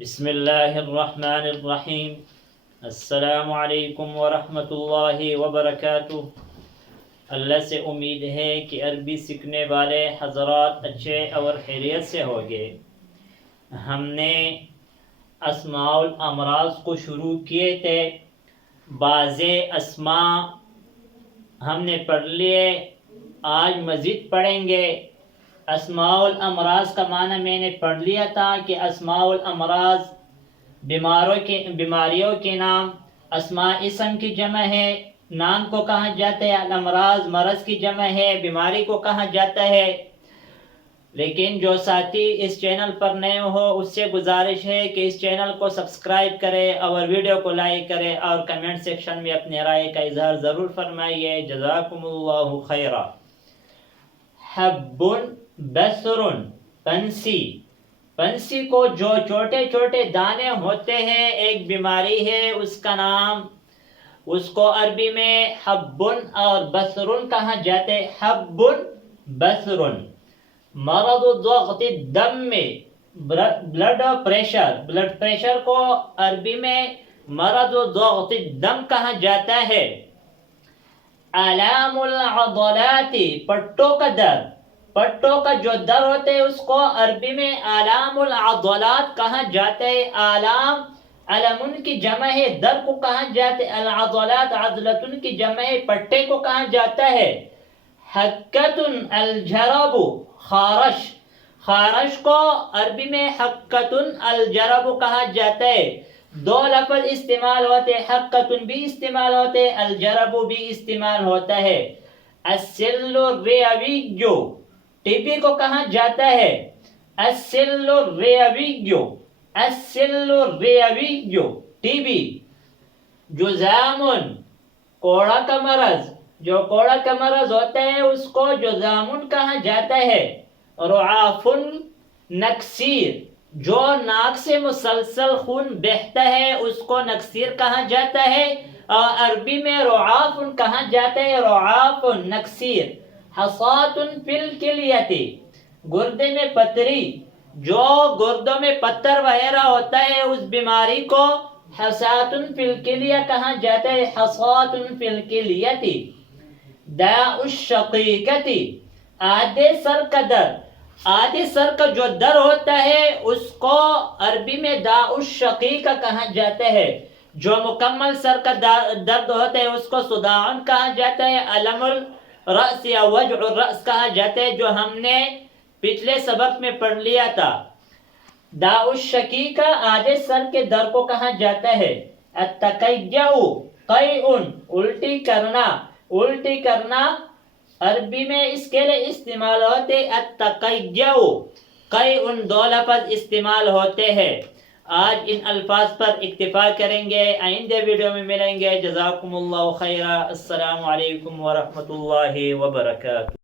بسم اللہ الرحمن الرحیم۔ السلام علیکم ورحمۃ اللہ وبرکاتہ۔ اللہ سے امید ہے کہ عربی سیکھنے والے حضرات اچھے اور خیریت سے ہوگے۔ ہم نے اسماء الامراض کو شروع کیے تھے، بعض اسماء ہم نے پڑھ لیے، آج مزید پڑھیں گے۔ اسماء الامراض کا معنی میں نے پڑھ لیا تھا کہ اسماء الامراض بیماریوں کے نام، اسماء اسم کی جمع ہے، نام کو کہا جاتا ہے، الامراض مرض کی جمع ہے، بیماری کو کہا جاتا ہے۔ لیکن جو ساتھی اس چینل پر نئے ہو اس سے گزارش ہے کہ اس چینل کو سبسکرائب کرے اور ویڈیو کو لائک کرے اور کمنٹ سیکشن میں اپنے رائے کا اظہار ضرور فرمائیے۔ جزاکم اللہ خیرا۔ حب بصر، پنسی، پنسی کو جو چھوٹے چھوٹے دانے ہوتے ہیں ایک بیماری ہے، اس کا نام، اس کو عربی میں حب اور بصر کہا جاتا ہے۔ حب بصر۔ مرض ضغط الدم، بلڈ پریشر کو عربی میں مرض ضغط الدم کہا جاتا ہے۔ آلام العضلات، پٹوں کا درد، پٹوں کا جو درد ہوتا ہے اس کو عربی میں آلام العضلات کہا جاتا ہے۔ آلام علم کی جمع ہے، درد کو کہا جاتا ہے، العضلات عضلتن کی جمع ہے، پٹے کو کہا جاتا ہے۔ حکۃ الجرب، خارش، خارش کو عربی میں حکۃ الجرب کہا جاتا ہے۔ دو لفظ استعمال ہوتے ہیں، حکۃ بھی استعمال ہوتے ہیں، الجرب بھی استعمال ہوتا ہے۔ السل الرئوی، ٹی بی کو کہا جاتا ہے السل الرئوی، السل الرئوی، ٹی بی۔ جذام، کوڑا کا مرض، جو کوڑا کا مرض ہوتا ہے اس کو جذام کہا جاتا ہے۔ رعاف نکسیر، جو ناک سے مسلسل خون بہتا ہے اس کو نکسیر کہا جاتا ہے، اور عربی میں رعاف کہا جاتا ہے، رعاف نکسیر۔ حصاۃ فی الکلیۃ، گردے میں پتھری، جو گردوں میں پتھر وغیرہ ہوتا ہے اس بیماری کو حصاۃ فی الکلیہ کہا جاتا ہے، حصاۃ فی الکلیۃ۔ داء الشقیقۃ، آدھے سر کا درد، آدھے سر کا جو درد ہوتا ہے اس کو عربی میں داء الشقیقہ کہا جاتا ہے۔ جو مکمل سر کا درد ہوتا ہے اس کو صداع کہا جاتا ہے۔ الم الرأس یا وجع الرأس کہا جاتا ہے، جو ہم نے پچھلے سبق میں پڑھ لیا تھا۔ داء الشقیقہ آدھے سر کے درد کو کہا جاتا ہے۔ التقیع، قیء، الٹی کرنا، الٹی کرنا، عربی میں اس کے لیے استعمال ہوتے التقیع، قیء، دو لفظ استعمال ہوتے ہیں۔ آج ان الفاظ پر اکتفا کریں گے، آئندہ ویڈیو میں ملیں گے۔ جزاکم اللہ خیرا۔ السلام علیکم ورحمۃ اللہ وبرکاتہ۔